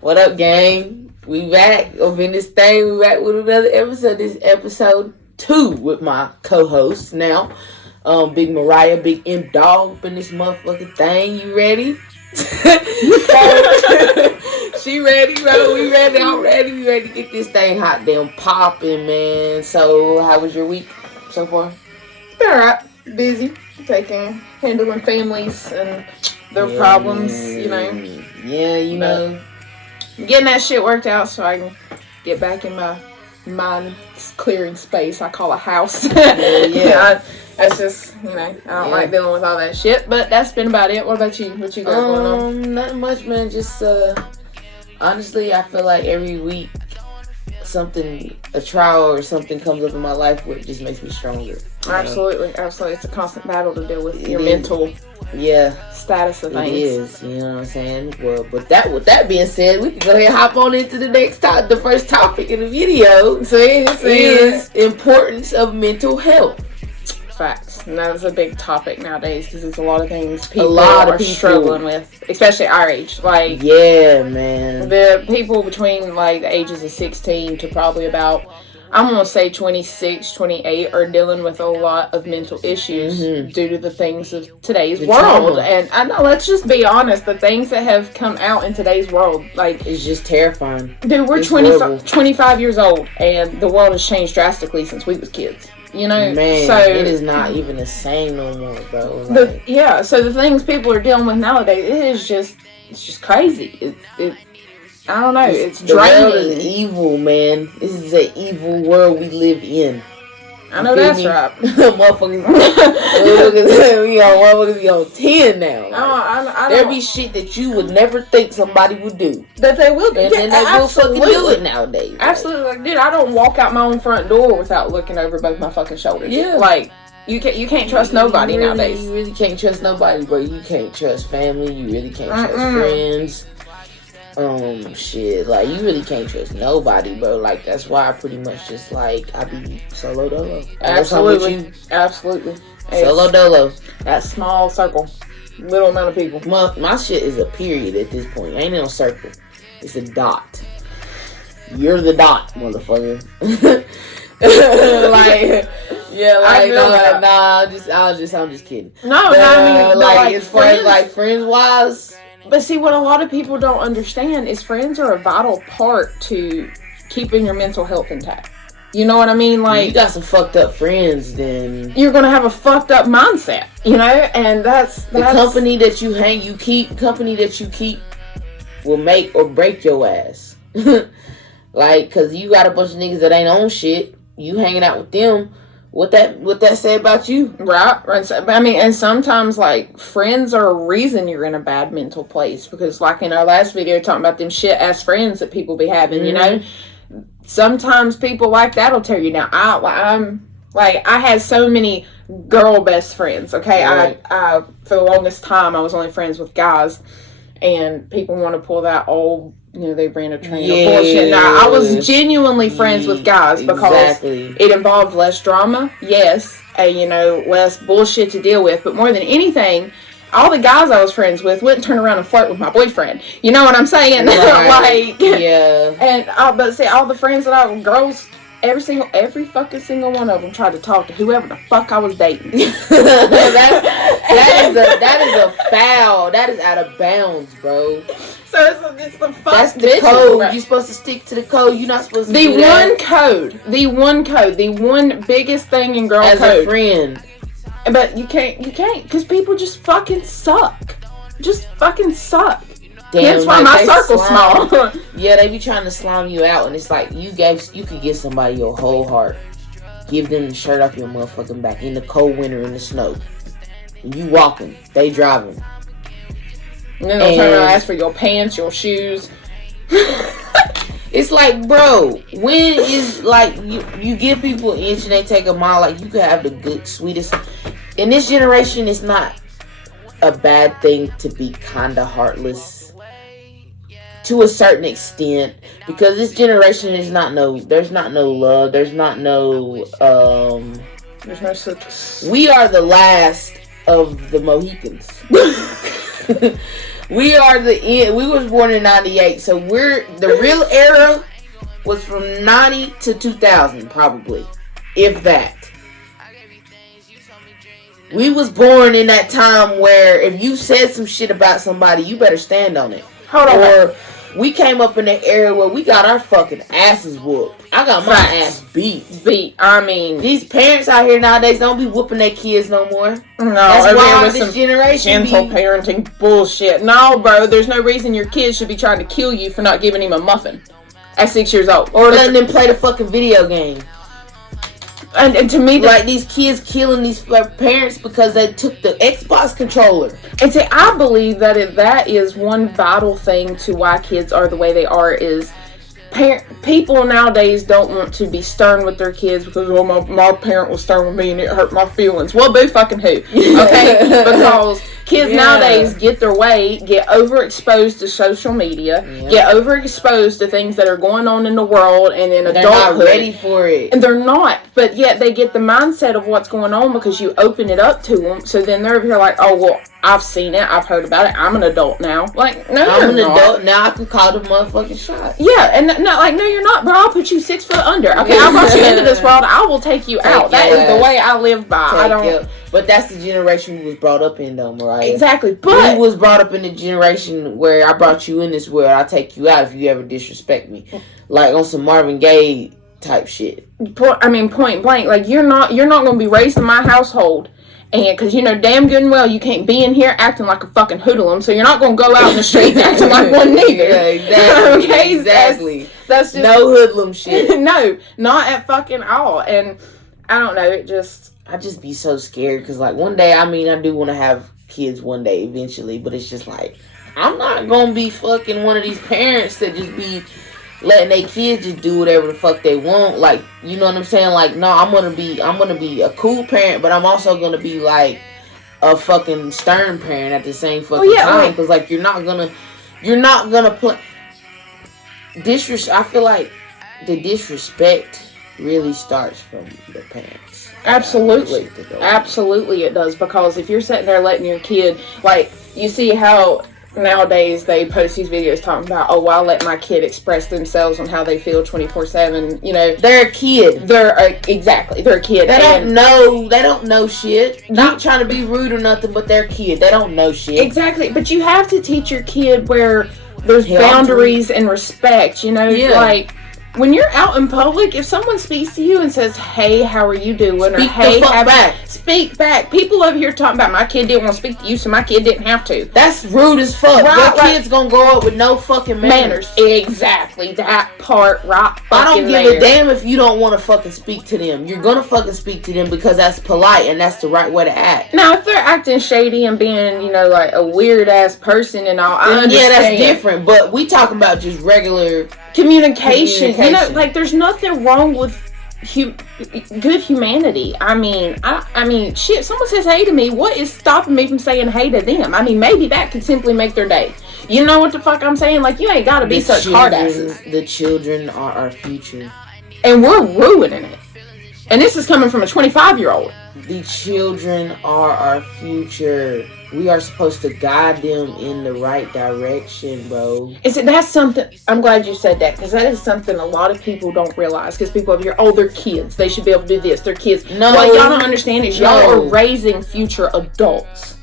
What up, gang? We back up in this thing. We back with another episode. This is episode 2 with my co-host now. Big Moriah, Big M Dog up in this motherfucking thing. You ready? She ready, bro. We ready. I'm ready. We ready to get this thing hot damn popping, man. So, how was your week so far? Alright. Busy. Handling families and their problems, you know. Yeah, you know. Getting that shit worked out so I can get back in my mind clearing space I call a house. Yeah. That's just, you know, I don't like dealing with all that shit. But that's been about it. What about you? What you got going on? Nothing much, man. Just honestly, I feel like every week a trial or something comes up in my life where it just makes me stronger. Absolutely. It's a constant battle to deal with your mental status of things. It is, you know what I'm saying? Well, with that being said, we can go ahead and hop on into the first topic in the video. Is importance of mental health. Facts. And that is a big topic nowadays because there's a lot of things people are struggling with, especially our age. Like, yeah, man. The people between like the ages of 16 to probably about, I'm going to say 26, 28 are dealing with a lot of mental issues due to the things of today's world. Trauma. And I know, let's just be honest, the things that have come out in today's world, like, it's just terrifying. Dude, we're 25 years old and the world has changed drastically since we was kids. You know, man, so it is not even the same no more, bro. Like, so the things people are dealing with nowadays, it's just crazy. I don't know, it's draining. The world is evil, man. This is an evil world we live in. I know that's right. Motherfuckers be on 10 now. There be shit that you would never think somebody would do. That they will do. And then they will fucking do it nowadays. Absolutely. Like, dude, I don't walk out my own front door without looking over both my fucking shoulders. Yeah. Like, you can't trust nobody nowadays. You really can't trust nobody, bro. You can't trust family. You really can't trust friends. Shit, like, you really can't trust nobody, bro. Like, that's why I pretty much just, like, I be solo dolo. Absolutely. Solo dolo. That small circle. Little amount of people. My shit is a period at this point. Ain't no circle. It's a dot. You're the dot, motherfucker. I'm just kidding. No, I mean, like, as far as, like, friends-wise... But see, what a lot of people don't understand is friends are a vital part to keeping your mental health intact. You know what I mean? Like, you got some fucked up friends, then you're gonna have a fucked up mindset. You know, and that's the company that you keep will make or break your ass. Like, cause you got a bunch of niggas that ain't on shit. You hanging out with them. What that say about you? Right. I mean, and sometimes, like, friends are a reason you're in a bad mental place. Because, like, in our last video, talking about them shit-ass friends that people be having, you know? Sometimes people like that will tear you down. I had so many girl best friends, okay? Right. I for the longest time, I was only friends with guys. And people want to pull that old... You know, they ran a train of bullshit. Now, I was genuinely friends with guys because it involved less drama, yes, and, you know, less bullshit to deal with. But more than anything, all the guys I was friends with wouldn't turn around and flirt with my boyfriend. You know what I'm saying? Right. Like, yeah. And but see, all the friends that girls, every fucking single one of them tried to talk to whoever the fuck I was dating. that is a foul. That is out of bounds, bro. So it's the fuck. That's the code. Right? You're supposed to stick to the code. You're not supposed to do that. The one biggest thing in girl code. As a friend. But you can't, because people just fucking suck. Just fucking suck. Damn, that's why my circle's small. Yeah, they be trying to slime you out, and it's like you could give somebody your whole heart. Give them the shirt off your motherfucking back in the cold winter in the snow. And you walking, they driving. And then they'll turn around and ask for your pants, your shoes. It's like, bro, when is, like, you give people an inch and they take a mile, like, you could have the good, sweetest. In this generation, it's not a bad thing to be kind of heartless. To a certain extent. Because this generation is there's not no love, there's no such. We are the last of the Mohicans. We are the end. We was born in 98, so we're the real era was from 90 to 2000, probably, if that. We was born in that time where if you said some shit about somebody, you better stand on it. Hold on. Or we came up in the era where we got our fucking asses whooped. I got my ass beat. I mean, these parents out here nowadays don't be whooping their kids no more. No, that's why this generation gentle parenting bullshit. No, bro, there's no reason your kid should be trying to kill you for not giving him a muffin at 6 years old, or letting them play the fucking video game. And to me, like these kids killing these parents because they took the Xbox controller. And see, I believe that that is one vital thing to why kids are the way they are is people nowadays don't want to be stern with their kids because, well, my parent was stern with me and it hurt my feelings. Well, boo fucking who? Okay? Because kids nowadays get their way, get overexposed to social media, get overexposed to things that are going on in the world and in adulthood. They're not ready for it. And they're not. But yet they get the mindset of what's going on because you open it up to them. So then they're over here like, oh, well, I've seen it. I've heard about it. I'm an adult now. Like, no, I'm an adult now. I can call the motherfucking shot. Yeah, and no, you're not, bro. I'll put you 6 foot under. Okay, I brought you into this world. I will take you out. That is the way I live by. But that's the generation we was brought up in, though, Mariah. Exactly. But we was brought up in the generation where I brought you in this world. I'll take you out if you ever disrespect me, like on some Marvin Gaye type shit. Point blank. Like you're not going to be raised in my household. And because you know damn good and well you can't be in here acting like a fucking hoodlum, so you're not going to go out in the streets acting like one neither. Yeah, exactly. Okay, exactly. That's just no hoodlum shit. No, not at fucking all. And I don't know. I just be so scared because like one day, I do want to have kids one day eventually, but it's just like I'm not gonna be fucking one of these parents that just be letting their kids just do whatever the fuck they want. Like, you know what I'm saying? Like, no, I'm gonna be a cool parent, but I'm also gonna be like a fucking stern parent at the same fucking time. Because like you're not gonna play I feel like the disrespect really starts from the parents. Absolutely it does. Because if you're sitting there letting your kid, like, you see how nowadays they post these videos talking about, oh, well, I'll let my kid express themselves on how they feel 24/7. You know, they're a kid. They're a kid. They don't know shit. Not trying to be rude or nothing, but they're a kid. They don't know shit. Exactly. But you have to teach your kid where there's boundaries and respect. You know, like when you're out in public, if someone speaks to you and says, hey, how are you doing? Speak back. People over here talking about my kid didn't want to speak to you, so my kid didn't have to. That's rude as fuck. Your kid's gonna grow up with no fucking manners. Exactly. That part right I don't give a damn if you don't want to fucking speak to them. You're gonna fucking speak to them because that's polite and that's the right way to act. Now, if they're acting shady and being, you know, like a weird ass person and all, I understand. Yeah, that's different. But we talking about just regular communication. You know, like there's nothing wrong with good humanity. I mean, shit. Someone says hey to me. What is stopping me from saying hey to them? I mean, maybe that could simply make their day. You know what the fuck I'm saying? Like, you ain't gotta be such hard asses. The children are our future, and we're ruining it. And this is coming from a 25-year-old. The children are our future. We are supposed to guide them in the right direction, bro. And so that's something, I'm glad you said that, because that is something a lot of people don't realize. Because people over here, oh, they're kids. They should be able to do this. They're kids. No. What y'all don't understand is y'all are raising future adults.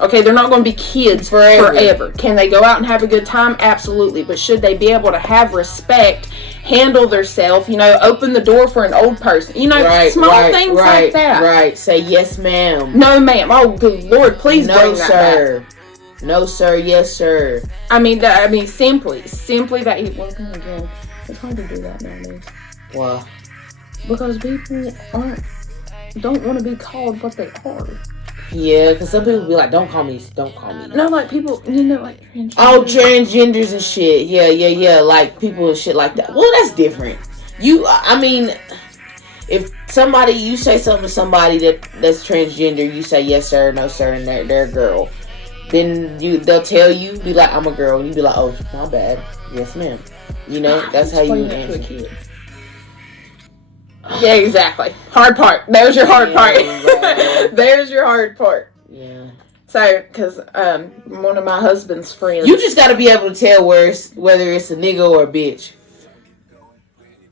Okay, they're not going to be kids forever. Can they go out and have a good time? Absolutely. But should they be able to have respect, handle themselves, you know, open the door for an old person? You know, small things like that. Right. Say yes, ma'am. No, ma'am. Oh, good Lord, please bring that back. No, sir. Yes, sir. I mean, simply that. Well, again, it's hard to do that nowadays. Why? Because people don't want to be called what they are. Yeah, because some people be like, don't call me. No, like people, you know, like transgenders. Oh, transgenders and shit. Yeah. Like people and shit like that. Well, that's different. If you say something to somebody that's transgender, you say yes, sir, no, sir, and they're a girl. Then they'll tell you, be like, I'm a girl. And you be like, oh, my bad. Yes, ma'am. You know, that's how you answer. Yeah, exactly. Hard part. There's your hard part. There's your hard part. Yeah. So, because one of my husband's friends... You just got to be able to tell whether it's a nigga or a bitch.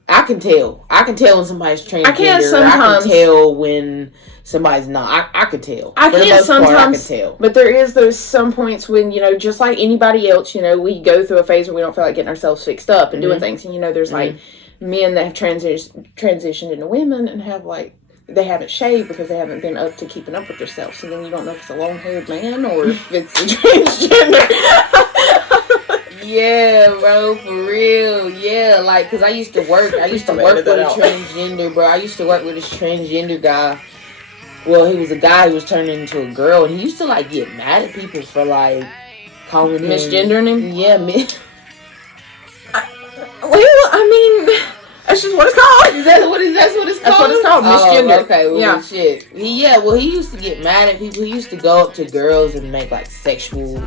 I can tell. I can tell when somebody's transgender. I can tell when somebody's not. I can tell. I can sometimes. I can tell. But there is those some points when, just like anybody else, we go through a phase where we don't feel like getting ourselves fixed up and doing things. And, there's like men that have transitioned into women and have like, they haven't shaved because they haven't been up to keeping up with themselves. So then you don't know if it's a long-haired man or if it's a transgender. Yeah, bro, for real. Yeah, like, because I used to work with a transgender, bro. I used to work with this transgender guy. Well, he was a guy who was turning into a girl, and he used to, like, get mad at people for, like, calling him... Misgendering him? Yeah, that's just what it's called. That's what it's called? That's what it's called, misgender. Oh, okay, well, shit. He used to get mad at people. He used to go up to girls and make, like, sexual...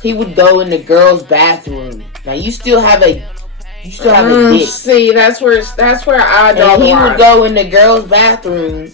He would go in the girls' bathroom. Now you still have a dick. See, that's where I draw the line. He would go in the girls' bathroom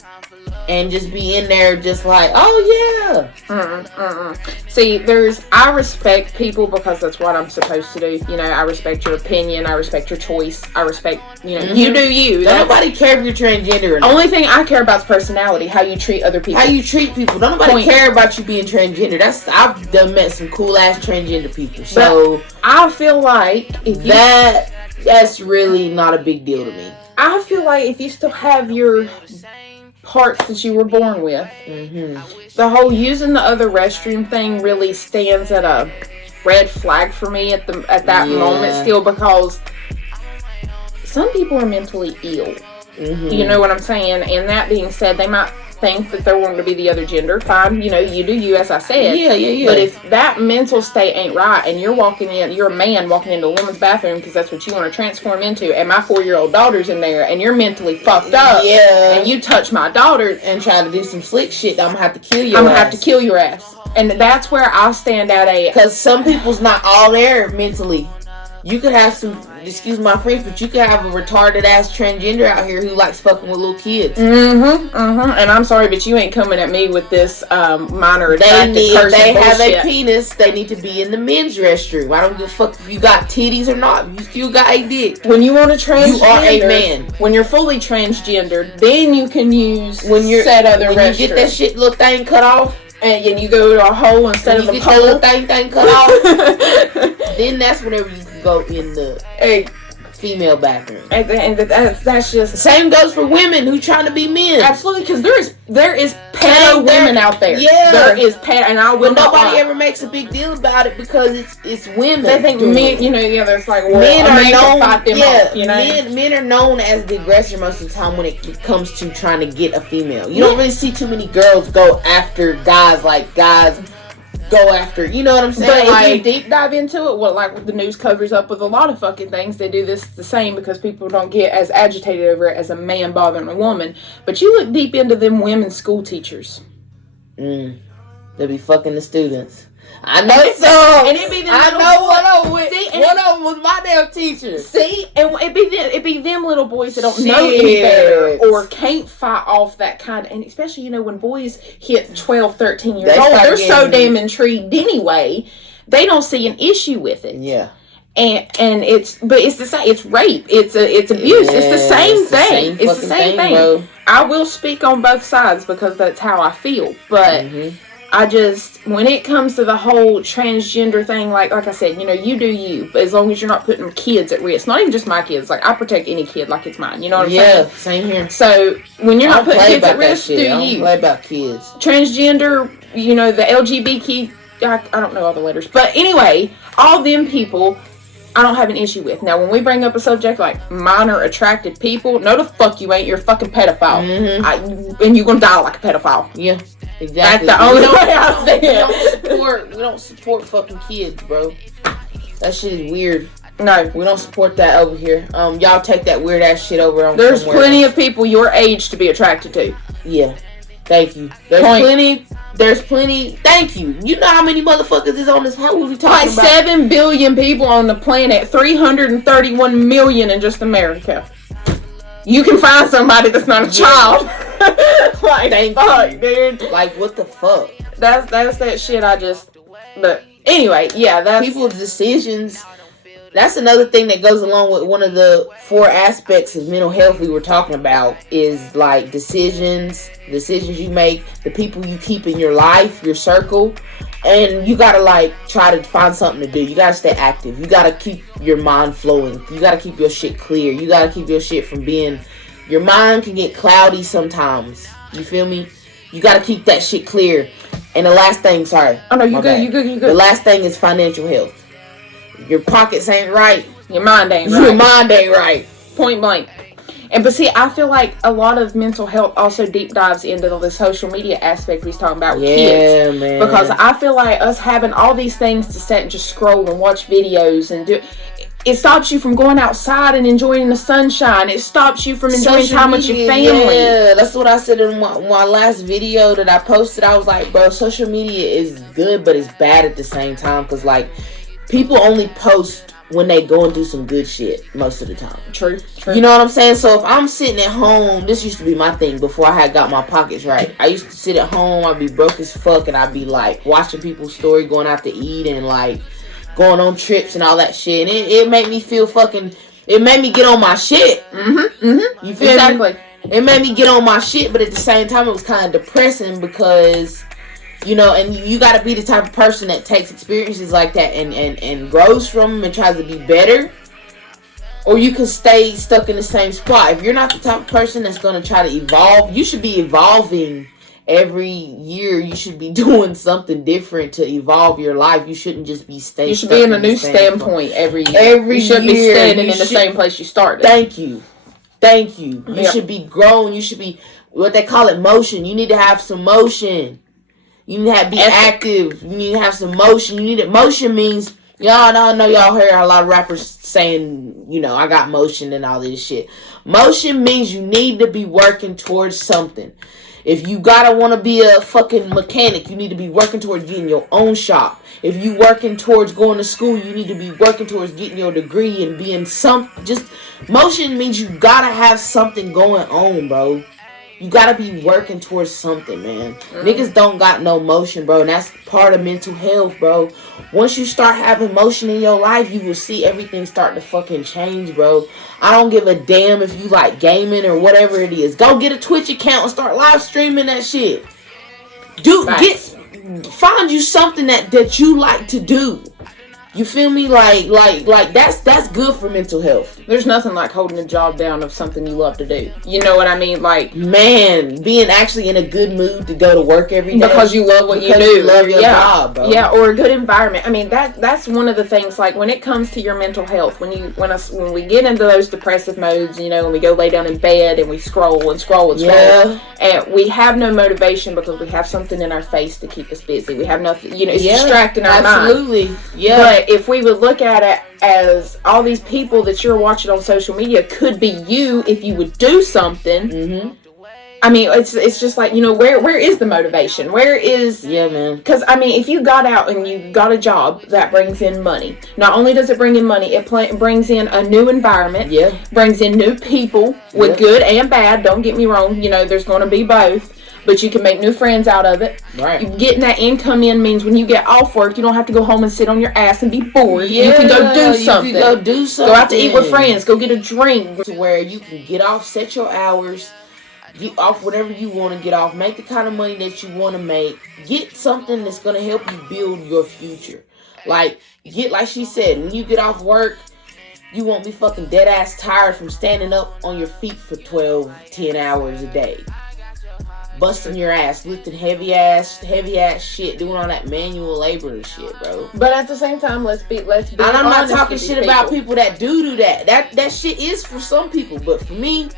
and just be in there, just like, oh yeah. See, I respect people because that's what I'm supposed to do. I respect your opinion. I respect your choice. I respect, you do you. Don't nobody care if you're transgender or not. Only thing I care about is personality, how you treat other people. How you treat people. Don't nobody care about you being transgender. I've done met some cool ass transgender people. So but I feel like that's really not a big deal to me. I feel like if you still have your parts that you were born with, the whole using the other restroom thing really stands at a red flag for me at that moment still, because some people are mentally ill. You know what I'm saying? And that being said, they might think that they're wanting to be the other gender. Fine, you do you, as I said. Yeah. But if that mental state ain't right, and you're a man walking into a woman's bathroom because that's what you want to transform into, and my 4-year-old daughter's in there, and you're mentally fucked up, and you touch my daughter and try to do some slick shit, I'm gonna have to kill your ass. I'm gonna have to kill your ass. And that's where I stand at because some people's not all there mentally. You could have some, excuse my French, but you could have a retarded ass transgender out here who likes fucking with little kids. And I'm sorry, but you ain't coming at me with this minor attracted person They have bullshit. a penis. They need to be in the men's restroom. I don't give a fuck if you got titties or not. You still got a dick. When you want to transgender, you are a man. When you're fully transgendered, then you can use said other restroom. When you get that shit little thing cut off, and you go to a hole instead of a pole. Little thing cut off. Then that's whenever you can go in the female bathroom. And that's just the same goes for women who trying to be men. Absolutely, because there is pedo women out there. Yeah, there is pedo, and I will. But nobody ever makes a big deal about it because it's women. They think men, there's like men are known. Fight them off, men are known as the aggressor most of the time when it comes to trying to get a female. You don't really see too many girls go after guys like guys go after, you know what I'm saying? But like, if you deep dive into it, like the news covers up with a lot of fucking things, they do this the same because people don't get as agitated over it as a man bothering a woman. But you look deep into them women's school teachers. They be fucking the students. I know some. And it be them one of them was my damn teacher. See, and it be them little boys that don't know any better or can't fight off that kind of, and especially when boys hit 12, 13 years old, they're so damn intrigued anyway. They don't see an issue with it. Yeah. And it's the same. It's rape. It's abuse. It's the same thing. It's the same thing. Bro. I will speak on both sides because that's how I feel, but. I just, when it comes to the whole transgender thing, like I said, you do you, but as long as you're not putting kids at risk, not even just my kids, like I protect any kid like it's mine, you know what I'm saying? Yeah, same here. So when you're not putting kids at risk, do you? I don't play about kids. Transgender, the LGBT, I don't know all the letters, but anyway, all them people, I don't have an issue with. Now, when we bring up a subject like minor attracted people, no the fuck you ain't, you're a fucking pedophile. And you're gonna die like a pedophile. Yeah. Exactly. That's the only way I say it. We don't support fucking kids, bro. That shit is weird. No, we don't support that over here. Y'all take that weird ass shit over on. There's plenty of people your age to be attracted to. Yeah. Thank you. There's plenty. Thank you. You know how many motherfuckers is on this? How was we talking about? 7 billion people on the planet. 331 million in just America. You can find somebody that's not a child. Like, fuck, dude. Like, what the fuck? that's that shit. But anyway, yeah, that's people's decisions. That's another thing that goes along with one of the 4 aspects of mental health we were talking about is like decisions you make, the people you keep in your life, your circle, and you gotta like try to find something to do. You gotta stay active. You gotta keep your mind flowing. You gotta keep your shit clear. You gotta keep your shit from being. Your mind can get cloudy sometimes. You feel me? You gotta keep that shit clear. And the last thing, sorry. Oh no, you good. The last thing is financial health. Your pockets ain't right. Your mind ain't right. Your mind ain't right. Point blank. But see, I feel like a lot of mental health also deep dives into the social media aspect we was talking about with kids. Man. Because I feel like us having all these things to sit and just scroll and watch videos and do, it stops you from going outside and enjoying the sunshine. It stops you from enjoying time with your family. Yeah, that's what I said in my last video that I posted. I was like, bro, social media is good, but it's bad at the same time. Because, like, people only post when they going through some good shit most of the time. True. You know what I'm saying? So if I'm sitting at home, this used to be my thing before I had got my pockets right. I used to sit at home, I'd be broke as fuck, and I'd be like watching people's story, going out to eat and like going on trips and all that shit. And it made me feel fucking, it made me get on my shit. You feel exactly. me? It made me get on my shit, but at the same time it was kind of depressing because, you know, and you got to be the type of person that takes experiences like that and grows from them and tries to be better. Or you can stay stuck in the same spot. If you're not the type of person that's going to try to evolve, you should be evolving every year. You should be doing something different to evolve your life. You shouldn't just be staying. You should be in a new standpoint every year. You should be standing in the same place you started. Thank you. You should be growing. You should be, what they call it, motion. You need to have some motion. You need to be active. You need to have some motion. Motion means, y'all know y'all heard a lot of rappers saying, you know, I got motion and all this shit. Motion means you need to be working towards something. If you gotta want to be a fucking mechanic, you need to be working towards getting your own shop. If you working towards going to school, you need to be working towards getting your degree and being motion means you gotta have something going on, bro. You gotta be working towards something, man. Niggas don't got no motion, bro. And that's part of mental health, bro. Once you start having motion in your life, you will see everything start to fucking change, bro. I don't give a damn if you like gaming or whatever it is. Go get a Twitch account and start live streaming that shit. Find you something that you like to do. You feel me? Like that's good for mental health. There's nothing like holding a job down of something you love to do. You know what I mean? Like, man, being actually in a good mood to go to work every day because you love what you do. You love your job, bro. Yeah, or a good environment. I mean, that's one of the things. Like when it comes to your mental health, when we get into those depressive modes, you know, and we go lay down in bed and we scroll and and we have no motivation because we have something in our face to keep us busy. We have nothing. You know, it's distracting our mind. Absolutely. Yeah. But if we would look at it as all these people that you're watching on social media could be you if you would do something. I mean, it's just like, you know, where is the motivation? Where is... Yeah, man. Because, I mean, if you got out and you got a job that brings in money, not only does it bring in money, it brings in a new environment. Yeah. Brings in new people with good and bad. Don't get me wrong. You know, there's going to be both. But you can make new friends out of it. Right. Getting that income in means when you get off work, you don't have to go home and sit on your ass and be bored. Yeah, you can go do something. Go out to eat with friends. Go get a drink. To where you can get off, set your hours, get off whatever you want to get off, make the kind of money that you want to make. Get something that's going to help you build your future. Like she said, when you get off work, you won't be fucking dead ass tired from standing up on your feet for 10 hours a day. Busting your ass, lifting heavy ass shit, doing all that manual labor and shit, bro. But at the same time, let's be. And I'm not talking shit about people that do that. That shit is for some people, but for me,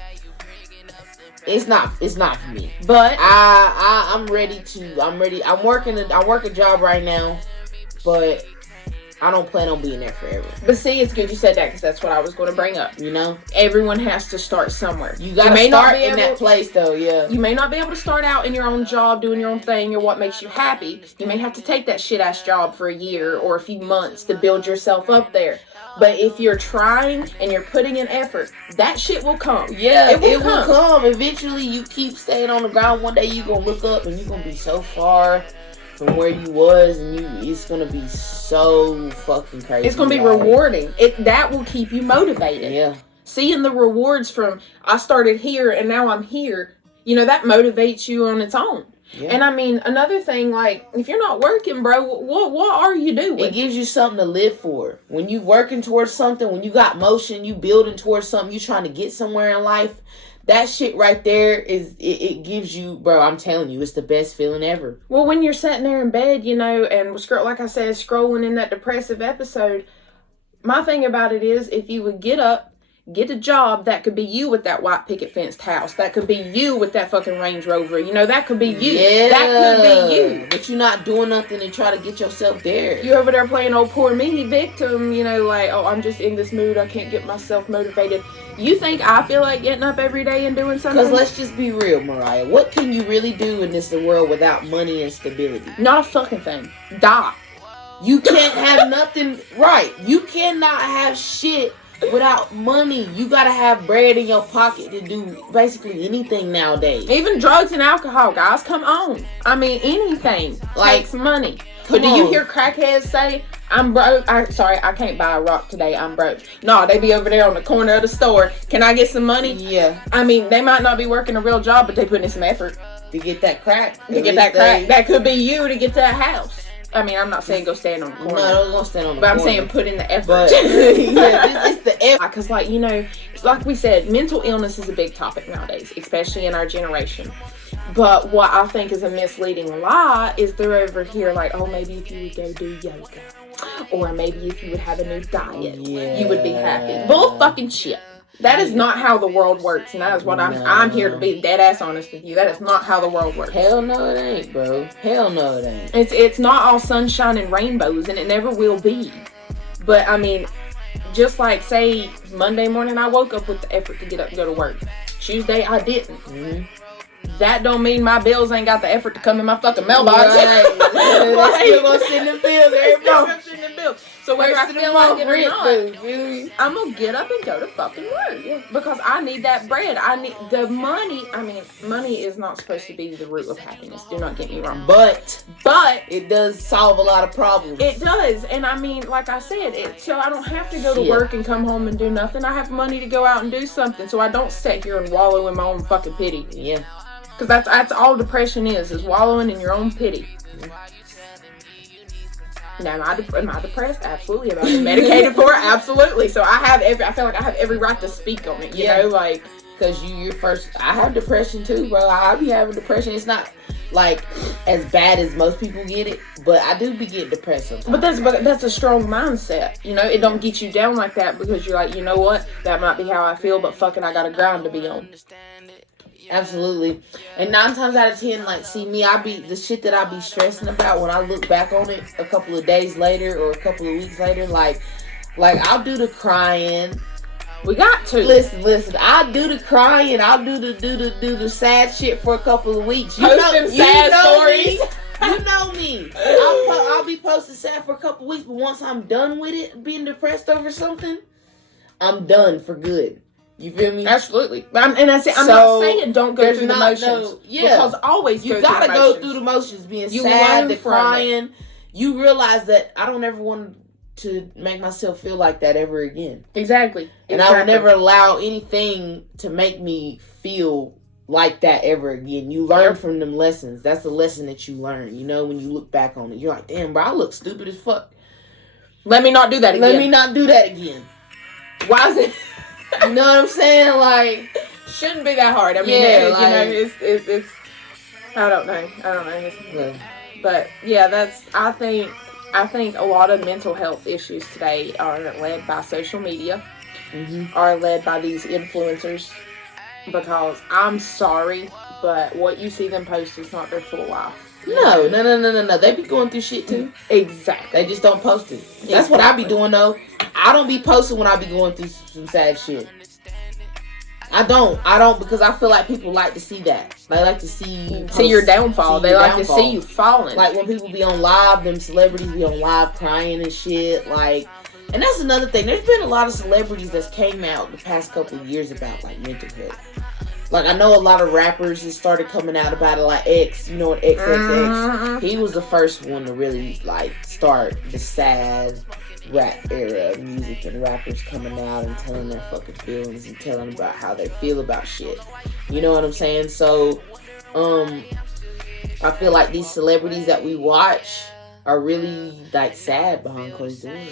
it's not for me. But I'm ready. I work a job right now, but I don't plan on being there forever. But see, it's good you said that because that's what I was going to bring up. You know? Everyone has to start somewhere. You got to start in that place, though, yeah. You may not be able to start out in your own job, doing your own thing, or what makes you happy. You may have to take that shit-ass job for a year or a few months to build yourself up there. But if you're trying and you're putting in effort, that shit will come. Yeah, it will come. Eventually, you keep staying on the ground. One day, you're going to look up and you're going to be so far from where you was, and it's gonna be so fucking crazy. It's gonna be rewarding. That will keep you motivated. Yeah. Seeing the rewards from I started here and now I'm here, that motivates you on its own. Yeah. And I mean, another thing, like, if you're not working, bro, what are you doing? It gives you something to live for. When you working towards something, when you got motion, you building towards something, you trying to get somewhere in life, that shit right there it gives you, bro, I'm telling you, it's the best feeling ever. Well, when you're sitting there in bed, and like I said, scrolling in that depressive episode, my thing about it is, if you would get up, get a job, that could be you with that white picket fenced house. That could be you with that fucking Range Rover. That could be you. Yeah. That could be you. But you're not doing nothing to try to get yourself there. You over there playing old poor me victim, like, oh, I'm just in this mood. I can't get myself motivated. You think I feel like getting up every day and doing something? Because let's just be real, Mariah. What can you really do in this world without money and stability? Not a fucking thing. Die. You can't have nothing. Right. You cannot have shit without money. You gotta have bread in your pocket to do basically anything nowadays. Even drugs and alcohol, guys. Come on. I mean, anything takes money. But do you hear crackheads say, I'm broke? I can't buy a rock today. I'm broke. No, they be over there on the corner of the store. Can I get some money? Yeah. I mean, they might not be working a real job, but they put in some effort. To get that crack. That could be you to get that house. I mean, I'm not saying go stand on the corner. No, don't go stand on the corner. But I'm saying put in the effort. But, it's the effort. Because, it's like we said, mental illness is a big topic nowadays, especially in our generation. But what I think is a misleading lie is they're over here like, oh, maybe if you would go do yoga. Or maybe if you would have a new diet, you would be happy. Bull fucking shit. That is not how the world works, and that is what I'm here to be dead ass honest with you. That is not how the world works. Hell no, it ain't, bro. Hell no, it ain't. It's not all sunshine and rainbows, and it never will be. But I mean, just like say Monday morning, I woke up with the effort to get up and go to work. Tuesday, I didn't. Mm-hmm. That don't mean my bills ain't got the effort to come in my fucking mailbox. Right. Like, you're gonna send the bills every month. So whether I feel like it or not, I'm gonna get up and go to fucking work. Yeah. Because I need that bread. I need the money. I mean, money is not supposed to be the root of happiness. Do not get me wrong. But it does solve a lot of problems. It does. And I mean, like I said, so I don't have to go to work and come home and do nothing. I have money to go out and do something. So I don't sit here and wallow in my own fucking pity. Yeah. Because that's all depression is wallowing in your own pity. Now, am I depressed? Absolutely. Am I medicated for it? Absolutely. So I feel like I have every right to speak on it, you know, like. Because you're first, I have depression too, bro. I be having depression. It's not like as bad as most people get it, but I do be getting depressed sometimes. But that's a strong mindset, It don't get you down like that because you're like, you know what? That might be how I feel, but fuck it, I got a grind to be on. Absolutely. And 9 times out of 10, like, see me, the shit that I be stressing about when I look back on it a couple of days later or a couple of weeks later, like I'll do the crying. We got to listen. I'll do the crying. I'll do the sad shit for a couple of weeks. Posting sad stories. You know me. I'll be posting sad for a couple of weeks, but once I'm done with it, being depressed over something, I'm done for good. You feel me? Absolutely. I'm not saying don't go through the motions. Because always you gotta go through the motions. Being sad, the crying. You realize that I don't ever want to make myself feel like that ever again. Exactly. And I will never allow anything to make me feel like that ever again. You learn from them lessons. That's the lesson that you learn. When you look back on it, you're like, damn, bro, I look stupid as fuck. Let me not do that again. Why is it? You know what I'm saying? Like, shouldn't be that hard. I mean, it's. I don't know. But yeah, I think a lot of mental health issues today are led by social media, are led by these influencers. Because I'm sorry, but what you see them post is not their full life. No. They be going through shit too. Exactly. They just don't post it. That's what I be doing though. I don't be posting when I be going through some sad shit. I don't because I feel like people like to see that. They like to see your downfall. They like to see you falling. Like when people be on live, them celebrities be on live crying and shit. Like, and that's another thing. There's been a lot of celebrities that's came out the past couple of years about like mental health. Like, I know a lot of rappers that started coming out about it, like X, you know what, XXX. He was the first one to really, like, start the sad rap era of music and rappers coming out and telling their fucking feelings and telling about how they feel about shit. You know what I'm saying? So, I feel like these celebrities that we watch are really, like, sad behind closed doors.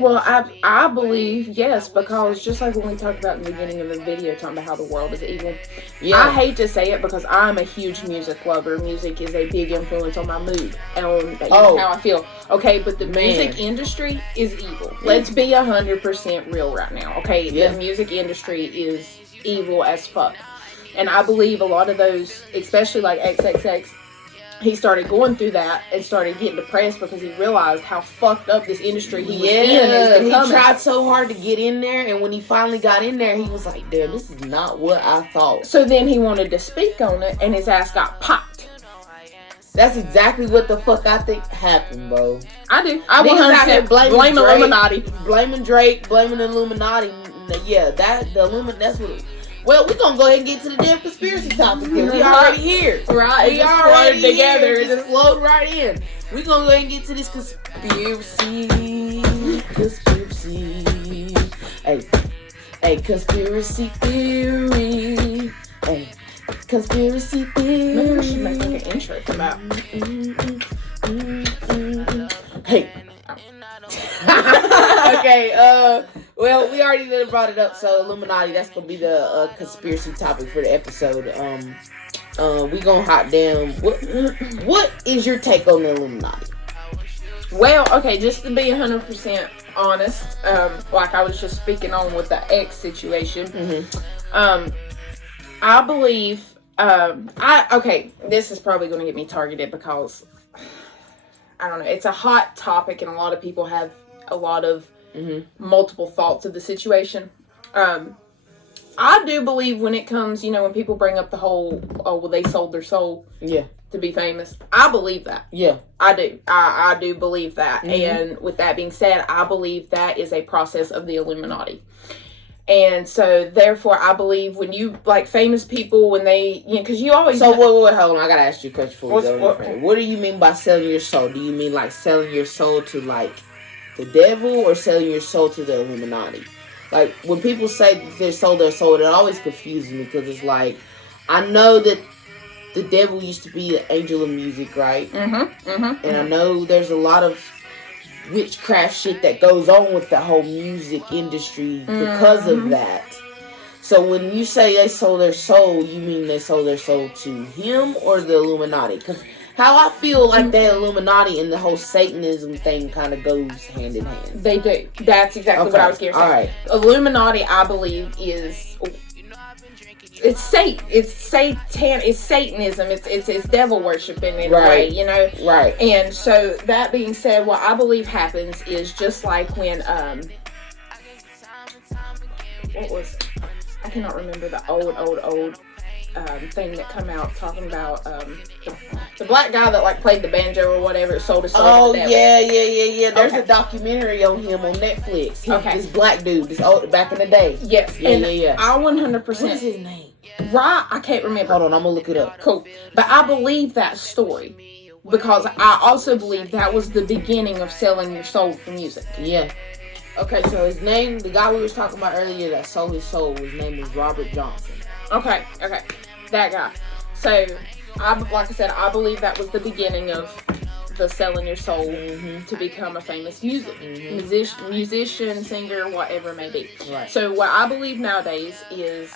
Well, I believe, yes, because just like when we talked about in the beginning of the video, talking about how the world is evil. Yeah. I hate to say it because I'm a huge music lover. Music is a big influence on my mood and how I feel. Okay, but the music industry is evil. Let's be 100% real right now. Okay, the music industry is evil as fuck. And I believe a lot of those, especially like XXX, he started going through that and started getting depressed because he realized how fucked up this industry he was in is becoming. He tried so hard to get in there, and when he finally got in there, he was like, damn, this is not what I thought. So then he wanted to speak on it, and his ass got popped. That's exactly what the fuck I think happened, bro. I do. I 100% blame Illuminati. Blaming Drake, blaming the Illuminati. Yeah, that's what it. Well, we're going to go ahead and get to the damn conspiracy topic. We already here. Right. We already together. It just flowed right in. We're going to go ahead and get to this conspiracy. Hey, conspiracy theory. Hey, conspiracy theory. Maybe we should make like an intro come out. Hey. Okay, well, we already brought it up, so Illuminati, that's gonna be the conspiracy topic for the episode. We gonna hot down. What is your take on the Illuminati? Well, okay, just to be 100% honest, like I was just speaking on with the X situation, I believe, this is probably gonna get me targeted because, I don't know, it's a hot topic and a lot of people have a lot of multiple thoughts of the situation. I do believe when it comes, when people bring up the whole, they sold their soul to be famous. I believe that. Yeah. I do. I do believe that. And with that being said, I believe that is a process of the Illuminati. And so, therefore, I believe when you, like, famous people, when they, because you always... So, wait, hold on. I got to ask you a question before we go. What do you mean by selling your soul? Do you mean, like, selling your soul to, like, the devil or selling your soul to the Illuminati? Like, when people say they sold their soul, it always confuses me because it's like, I know that the devil used to be an angel of music, right? And I know there's a lot of witchcraft shit that goes on with the whole music industry because of that. So when you say they sold their soul, you mean they sold their soul to him or the Illuminati? Because how I feel like the Illuminati and the whole Satanism thing kind of goes hand in hand. They do. That's exactly what I was going to say. All right. Illuminati, I believe, is... It's Satan. It's Satan. It's Satanism. It's devil worshiping in a way, Right. And so that being said, what I believe happens is just like when I cannot remember the old thing that come out talking about the black guy that like played the banjo or whatever, sold his soul to the devil. Yeah. There's a documentary on him on Netflix. This black dude, this old back in the day. Yes. Yeah. I 100%. What is his name? Right, I can't remember. Hold on, I'm gonna look it up. Cool. But I believe that story because I also believe that was the beginning of selling your soul for music. Yeah. Okay, so his name, the guy we was talking about earlier that sold his soul, his name is Robert Johnson. Okay. That guy. So, like I said, I believe that was the beginning of the selling your soul to become a famous musician, singer, whatever it may be. Right. So, what I believe nowadays is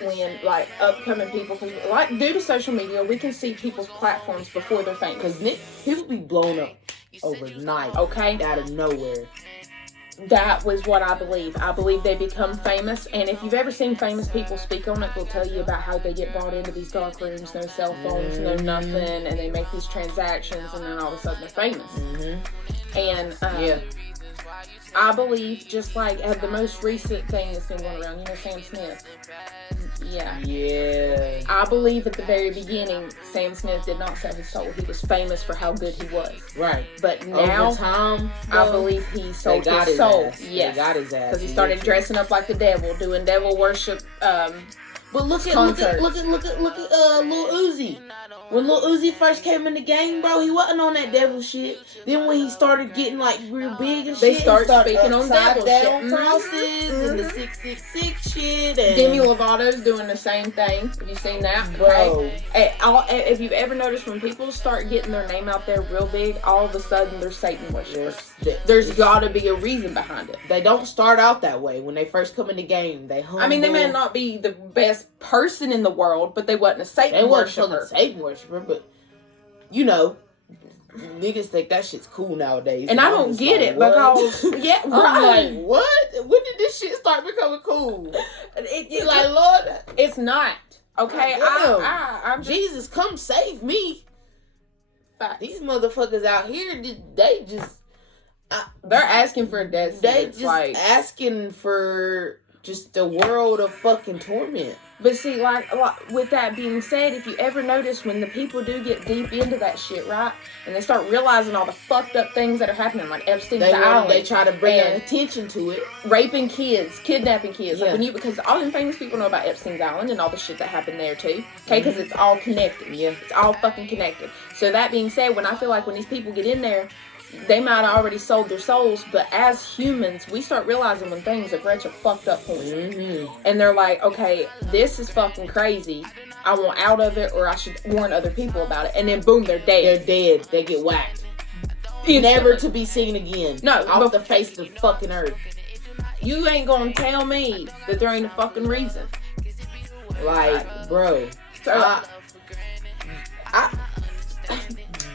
when, like, upcoming people, because, like, due to social media, we can see people's platforms before they're famous. Because people be blown up overnight. Okay. Out of nowhere. That was what I believe. I believe they become famous, and if you've ever seen famous people speak on it, they'll tell you about how they get brought into these dark rooms, no cell phones, no nothing, and they make these transactions, and then all of a sudden they're famous. And I believe, just like the most recent thing that's been going around, Sam Smith. Yeah. I believe at the very beginning, Sam Smith did not sell his soul. He was famous for how good he was. Right. But now, over time, I believe he sold his soul. Yes. They got his ass. Because he started dressing up like the devil, doing devil worship But look at Lil Uzi. When Lil Uzi first came in the game, bro, he wasn't on that devil shit. Then when he started getting like real big and they shit, start speaking on devil shit. Crosses and the 666 shit. And Demi Lovato's doing the same thing. Have you seen that, bro? Okay? If you've ever noticed, when people start getting their name out there real big, all of a sudden they're Satan worshippers. There's got to be a reason behind it. They don't start out that way. When they first come in the game, they humble. I mean, they may not be the best person in the world, but they wasn't a Satan worshiper. Satan worshiper, but you know, niggas think that shit's cool nowadays. And I don't get it because I'm like, what? When did this shit start becoming cool? It's like, Lord, it's not okay. I'm Jesus, come save me. Facts. These motherfuckers out here, they just they're asking for a death sentence. They just asking for just a world of fucking torment. But see, like with that being said, if you ever notice when the people do get deep into that shit, right, and they start realizing all the fucked up things that are happening, like Epstein's Island, they try to bring attention to it, raping kids, kidnapping kids, yeah. like because all them famous people know about Epstein's Island and all the shit that happened there too, okay, because it's all connected, it's all fucking connected. So that being said, when I feel like when these people get in there, they might have already sold their souls, but as humans, we start realizing when things have reached a fucked up point. And they're like, okay, this is fucking crazy. I want out of it, or I should warn other people about it. And then boom, they're dead. They're dead. They get whacked. Never to be seen again. No, off the face of the fucking earth. You ain't gonna tell me that there ain't a fucking reason. Like, bro. So,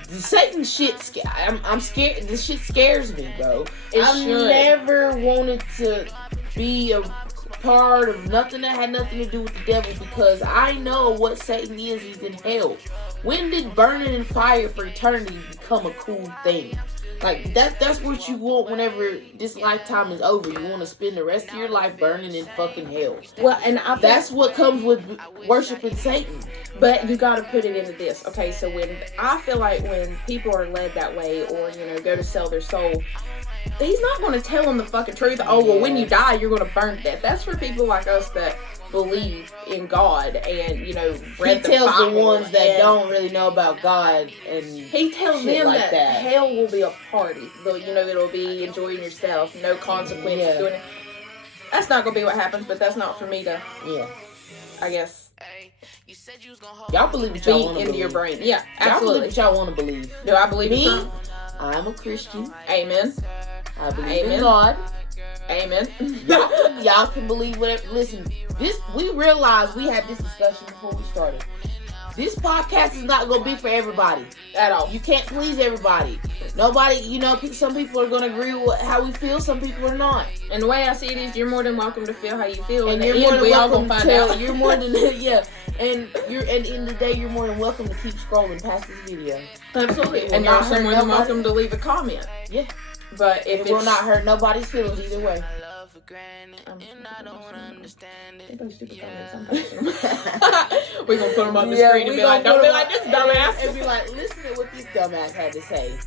the Satan shit, I'm scared. This shit scares me, bro. I never wanted to be a part of nothing that had nothing to do with the devil because I know what Satan is. He's in hell. When did burning in fire for eternity become a cool thing? Like, that's what you want whenever this lifetime is over. You want to spend the rest of your life burning in fucking hell. Well, and that's what comes with worshiping Satan. But you got to put it into this. Okay, so I feel like when people are led that way or, go to sell their soul, he's not going to tell them the fucking truth. Oh, well, when you die, you're going to burn to death. That's for people like us that believe in God and, read the tells Bible the ones that don't really know about God, and he tells them like that hell will be a party. It'll be enjoying yourself, no consequences doing it. That's not going to be what happens, but that's not for me to, I guess, y'all believe what y'all want to believe. Your brain. Yeah, absolutely. Y'all believe what y'all want to believe. Do I believe me? I'm a Christian. Amen. I believe in God. Amen. Y'all can believe whatever. Listen, we realized we had this discussion before we started. This podcast is not going to be for everybody at all. You can't please everybody. Nobody, some people are going to agree with how we feel. Some people are not. And the way I see it is, you're more than welcome to feel how you feel. And you're more than welcome to find out. You're more than And at the end of the day, you're more than welcome to keep scrolling past this video. Absolutely. And you're also more than welcome to leave a comment. Yeah. But if it will not hurt nobody's feelings either way. We're gonna put them on the screen and be like, don't be like this dumbass. And be like, listen to what this dumbass had to say.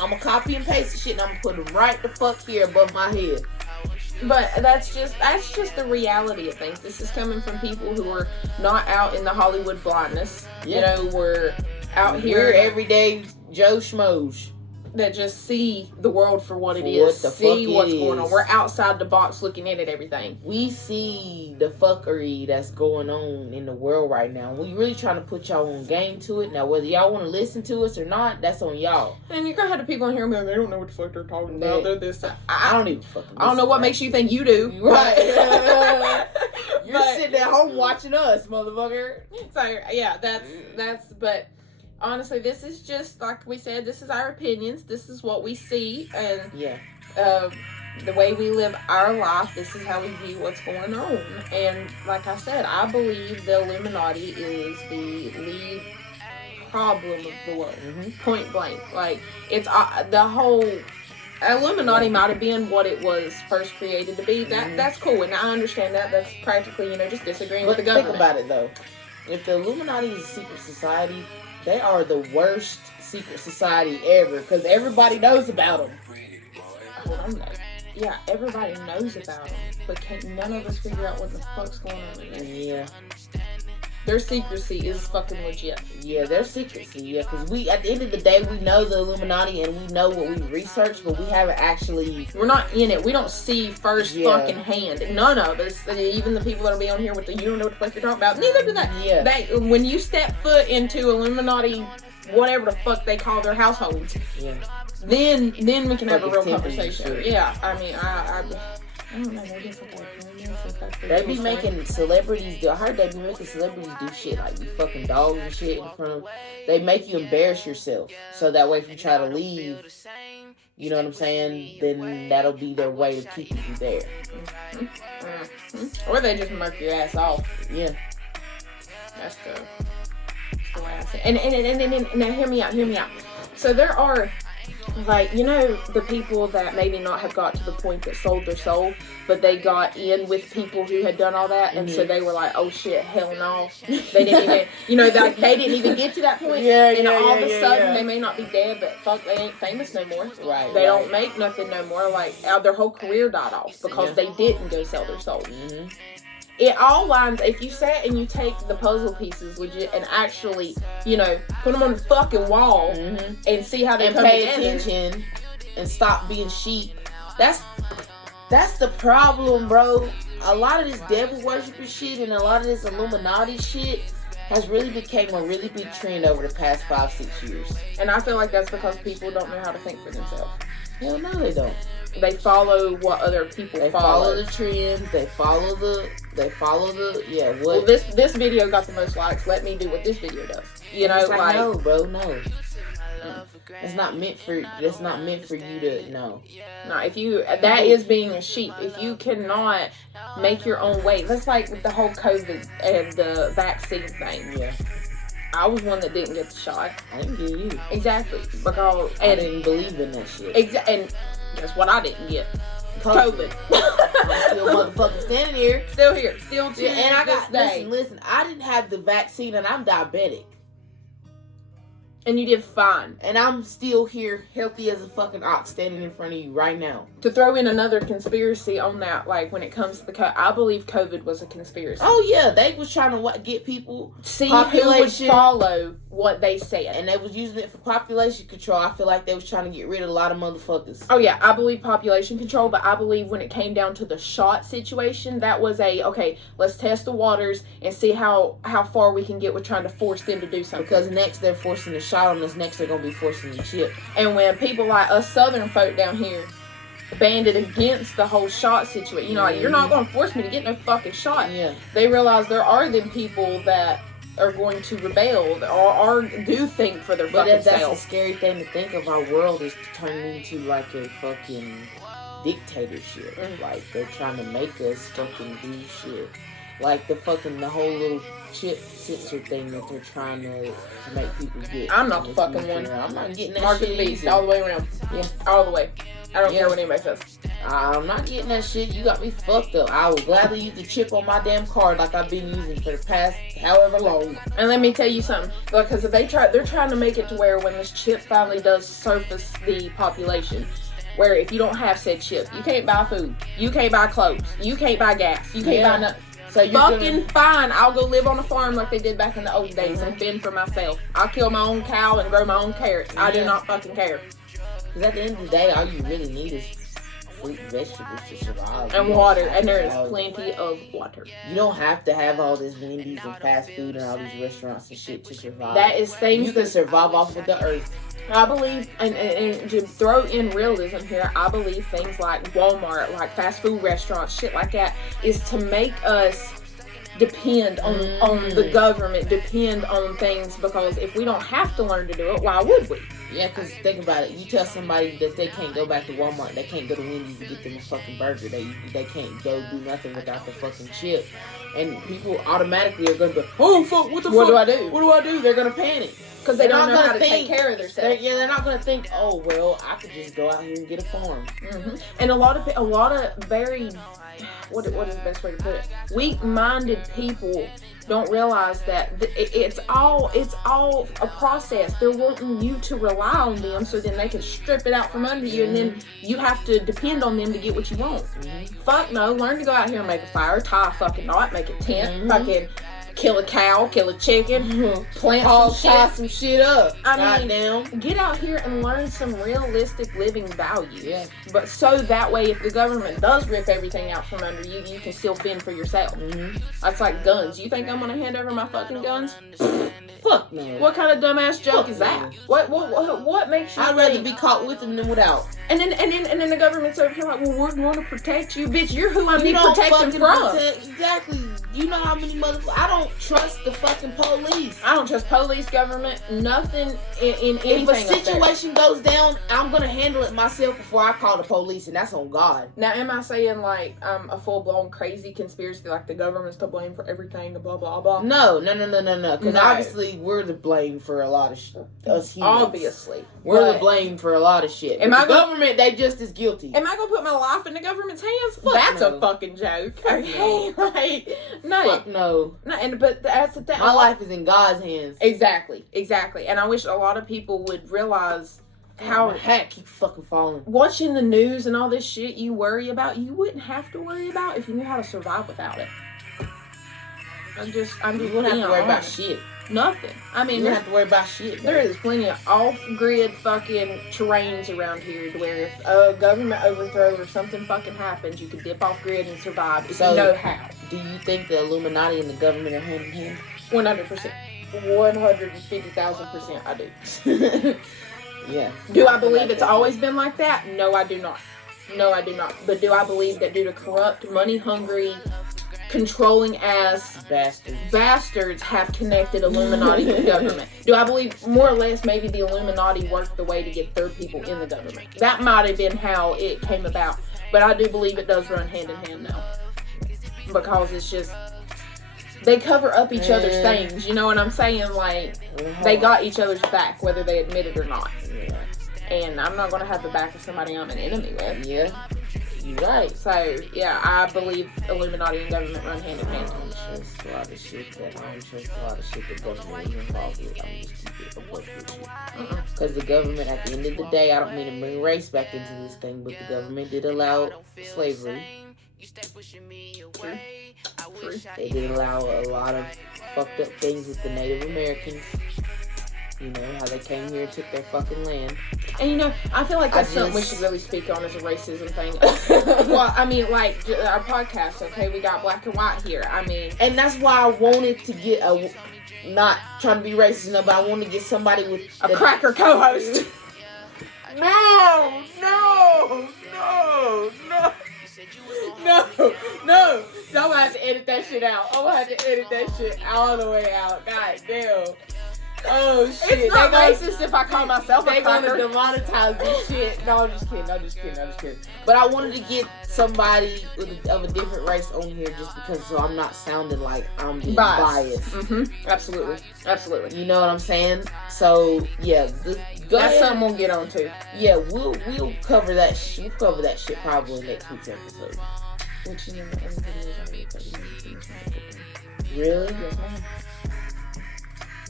I'm gonna copy and paste the shit and I'm gonna put them right the fuck here above my head. But that's just the reality of things. This is coming from people who are not out in the Hollywood blindness. We're out here. We're everyday Joe Schmoes that just see the world for what it is. See what's going on. We're outside the box looking in at everything. We see the fuckery that's going on in the world right now. We really trying to put y'all on game to it. Now, whether y'all want to listen to us or not, that's on y'all. And you're going to have the people in here and they don't know what the fuck they're talking about. They're this. I don't even fucking I don't know what makes you think you do. Right. You're sitting at home watching us, motherfucker. So, yeah, that's, but... honestly, this is just, like we said, this is our opinions. This is what we see. And the way we live our life, this is how we view what's going on. And like I said, I believe the Illuminati is the lead problem of the world. Point blank. Like, it's the whole... Illuminati might have been what it was first created to be. That's cool. And I understand that. That's practically, just disagreeing with the government. Think about it, though. If the Illuminati is a secret society... they are the worst secret society ever because everybody knows about them. yeah, everybody knows about them, but none of us figure out what the fuck's going on in there. Yeah. Their secrecy is fucking legit. Yeah, their secrecy. Yeah, because we, at the end of the day, we know the Illuminati and we know what we researched, but we haven't actually. We're not in it. We don't see first fucking hand. None of us, even the people that'll be on here with the you don't know what the fuck you're talking about. Neither do they. Yeah. When you step foot into Illuminati, whatever the fuck they call their households, then we can have a real conversation. Yeah, I mean, I don't know. Maybe it's okay. They be making celebrities do. I heard they be making celebrities do shit like you fucking dogs and shit in front of. They make you embarrass yourself, so that way if you try to leave, you know what I'm saying, then that'll be their way of keeping you there. Or they just murk your ass off. Yeah, that's the way I say. And now hear me out. So there are, like, you know, the people that maybe not have got to the point that sold their soul, but they got in with people who had done all that, and so they were like, oh shit, hell no. They didn't even, you know, like, they didn't even get to that point. And all of a sudden, they may not be dead, but fuck, they ain't famous no more. Right. They don't make nothing no more. Like, their whole career died off because they didn't go sell their soul. It all lines, if you sat and you take the puzzle pieces legit and actually, you know, put them on the fucking wall and see how they come pay together. attention and stop being sheep. That's the problem, bro. A lot of this devil worshiping shit and a lot of this Illuminati shit has really became a really big trend over the past 5-6 years. And I feel like that's because people don't know how to think for themselves. Hell no, they don't. They follow what other people They follow the trends. They follow the what? Well, this video got the most likes. Let me do what this video does. You know, like no, bro, no. It's not meant for. That's not meant for you to know. No, if you that is being a sheep. If you cannot make your own way, that's like with the whole COVID and the vaccine thing. Yeah. I was one that didn't get the shot. I didn't get it either. Exactly. Because I didn't believe in that shit. And that's what I didn't get. COVID. I'm still motherfucking standing here. Still here. Still to and I got this day. Listen, I didn't have the vaccine and I'm diabetic. And you did fine. And I'm still here, healthy as a fucking ox, standing in front of you right now. To throw in another conspiracy on that, like when it comes to the I believe COVID was a conspiracy. Oh yeah, they was trying to get people see who would follow what they said, and they was using it for population control. I feel like they was trying to get rid of a lot of motherfuckers. Oh yeah, I believe population control, but I believe when it came down to the shot situation, that was okay. Let's test the waters and see how far we can get with trying to force them to do something. Because next they're forcing the shot on us. Next they're gonna be forcing the chip. And when people like us Southern folk down here banded against the whole shot situation, you know, like, you're not gonna force me to get no fucking shot. Yeah. They realize there are them people that are going to rebel or do think for their fucking self. That's a scary thing to think of. Our world is turning into like a fucking dictatorship. Like they're trying to make us fucking do shit. Like the whole little chip sensor thing that they're trying to make people get. I'm not the fucking one. I'm not getting that Mark shit. Mark the beast all the way around. Yeah. All the way. I don't care what anybody says. I'm not getting that shit. You got me fucked up. I would gladly use the chip on my damn card like I've been using for the past however long. And let me tell you something. Because if they're trying to make it to where when this chip finally does surface the population, where if you don't have said chip, you can't buy food, you can't buy clothes, you can't buy gas, you can't buy nothing. So you're fucking fine. I'll go live on a farm like they did back in the old days and fend for myself. I'll kill my own cow and grow my own carrots. I do not fucking care. Because at the end of the day, all you really need is fruit and vegetables to survive. And water. And there is plenty of water. You don't have to have all this Wendy's and fast food and all these restaurants and shit to survive. That is things you can survive off of the earth. I believe, and to throw in realism here, I believe things like Walmart, like fast food restaurants, shit like that, is to make us depend on the government, depend on things, because if we don't have to learn to do it, why would we? Yeah, because think about it. You tell somebody that they can't go back to Walmart, they can't go to Wendy's to get them a fucking burger, they can't go do nothing without the fucking chip. And people automatically are going to go, oh, fuck, what the fuck? What do I do? What do I do? They're going to panic. Because they don't know how to take care of themselves. They're not going to think, oh, well, I could just go out here and get a farm. Mm-hmm. And a lot of very, what is the best way to put it? Weak-minded people don't realize that it's all a process. They're wanting you to rely on them so then they can strip it out from under you, and then you have to depend on them to get what you want. Fuck no. Learn to go out here and make a fire, tie a fucking knot, make a tent, fucking kill a cow, kill a chicken, plant some shit up. I mean, get out here and learn some realistic living values. Yeah. But so that way, if the government does rip everything out from under you, you can still fend for yourself. That's like guns. You think I'm gonna hand over my fucking guns? Fuck no. What kind of dumbass joke is that? What makes you? I'd rather be caught with them than without. And then the government's over here like, well, we're going to protect you, bitch. You're who I need protecting from. Exactly. You know how many motherfuckers? I don't trust the fucking police. I don't trust police, government, nothing in anything. If a situation goes down, I'm gonna handle it myself before I call the police, and that's on God. Now, am I saying like a full blown crazy conspiracy, like the government's to blame for everything, blah blah blah? No. Because obviously we're the blame for a lot of shit. Us humans. Obviously, we're the blame for a lot of shit. Government, they just as guilty. Am I gonna put my life in the government's hands? That's a fucking joke. Okay, like no. Fuck no. But that's the thing. My life is in God's hands. Exactly. And I wish a lot of people would realize how my hat keeps fucking falling. Watching the news and all this shit you worry about, you wouldn't have to worry about if you knew how to survive without it. You wouldn't have to worry about shit. Nothing. I mean, you don't have to worry about shit. There is plenty of off-grid fucking terrains around here to where if a government overthrow or something fucking happens, you can dip off-grid and survive if you know how. Do you think the Illuminati and the government are hand in hand? 100%. 150,000% I do. Yeah. Do I believe it's always been like that? No, I do not. But do I believe that due to corrupt, money-hungry, controlling ass bastards have connected Illuminati with government? Do I believe more or less maybe the Illuminati worked the way to get third people in the government? That might have been how it came about. But I do believe it does run hand in hand now. Because it's just, they cover up each other's things. You know what I'm saying? Like, they got each other's back, whether they admit it or not. Yeah. And I'm not going to have the back of somebody I'm an enemy with. Yeah. You're right. So, yeah, I believe Illuminati and government run hand in hand. I don't trust a lot of shit that government is involved with. I'm just keep it above with you. Because the government, at the end of the day, I don't mean to bring race back into this thing, but the government did allow slavery. True. They did allow a lot of fucked up things with the Native Americans. You know, how they came here and took their fucking land. And you know, I feel like that's something we should really speak on as a racism thing. Well, I mean, like, our podcast, okay, we got black and white here. I mean... And that's why I wanted to get not trying to be racist enough, but I wanted to get somebody with... A cracker co-host. No! I'm gonna have to edit that shit out. I'm gonna have to edit that shit all the way out. God damn. Oh shit. It's not racist if I call myself a cracker. They're gonna demonetize this shit. No, I'm just kidding. But I wanted to get somebody of a different race on here just because so I'm not sounding like I'm being biased. Mm-hmm. Absolutely. You know what I'm saying? So yeah, that's something we'll get on to. Yeah, we'll cover that shit. We'll cover that shit probably next week's episode. Which you know, everybody is really? Yes, ma'am.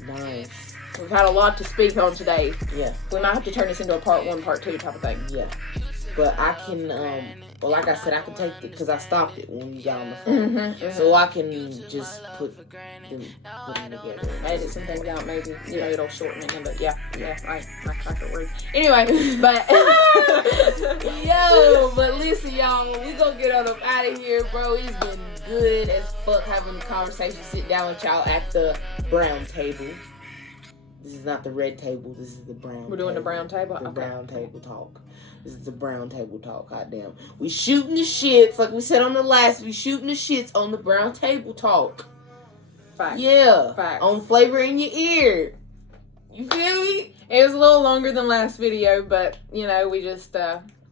Nice. We've had a lot to speak on today. Yeah. We might have to turn this into a part 1, part 2 type of thing. Yeah. But I can, well, like I said, I can take it because I stopped it when you got on the phone. Mm-hmm. So I can just put them together. Edit some things out, maybe. You know, it'll shorten it. But yeah, I cracker words. Anyway, but... Yo, but listen, y'all, we gonna get on up out of here, bro. It's been good as fuck having a conversation, sit down with y'all at the brown table. This is not the red table. This is the brown. We're doing the brown table. The brown table talk. This is the brown table talk. Goddamn, we shooting the shits like we said on the last. We shooting the shits on the brown table talk. Fact. Yeah. Fact. On flavor in your ear. You feel me? It was a little longer than last video, but you know we just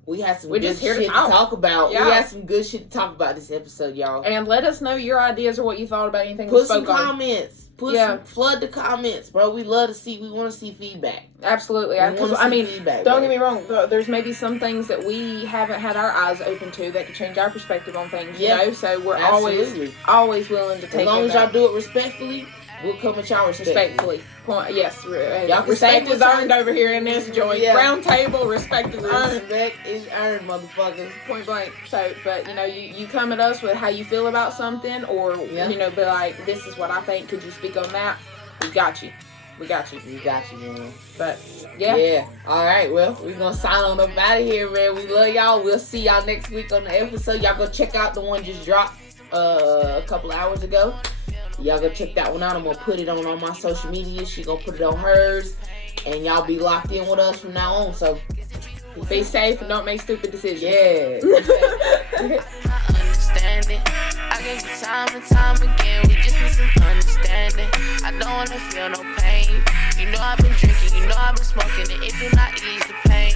We had some We're good just here shit to to talk about. Yeah. We had some good shit to talk about this episode, y'all. And let us know your ideas or what you thought about anything we Put some spoke on. comments. Flood the comments, bro. We want to see feedback. Absolutely. Feedback, don't get me wrong. There's maybe some things that we haven't had our eyes open to that could change our perspective on things. You know, so we're always willing to take. As long as y'all do it respectfully, we'll come at y'all respectfully. Yes, y'all respect is earned over here in this joint. Yeah. Round table, respect is earned. Respect is earned, motherfuckers. Point blank. So, but you come at us with how you feel about something, or be like, this is what I think. Could you speak on that? We got you. We got you, man. But yeah. All right. Well, we're gonna sign on up out of here, man. We love y'all. We'll see y'all next week on the episode. Y'all go check out the one just dropped a couple hours ago. Y'all go check that one out. I'm gonna put it on all my social media. She gonna put it on hers, and y'all be locked in with us from now on. So be safe and don't make stupid decisions. Yeah. Understanding. I gave you time and time again. We just need some understanding. I don't wanna feel no pain. You know I've been drinking. You know I've been smoking, and it do not ease the pain.